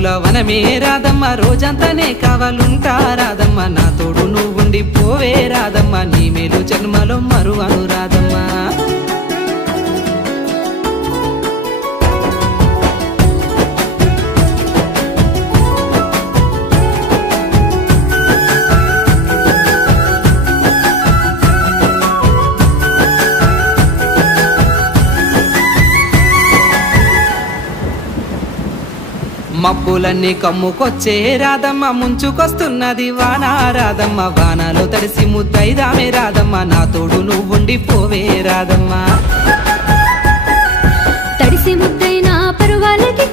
పూల వనమే రాదమ్మ రోజంతానే కావాలుంటా రాదమ్మ నా తోడు నువ్వుండి పోవే రాదమ్మ నీ మేలు జన్మలో మరువను రాదమ్మ మబ్బులన్నీ కమ్ముకొచ్చే రాదమ్మ ముంచుకొస్తున్నది వాన రాదమ్మ వానలో తడిసి ముద్దైదామే రాదమ్మ నా తోడు నువ్వుండి పోవే రాదమ్మ తడిసి ముద్దైనా పరువాలకి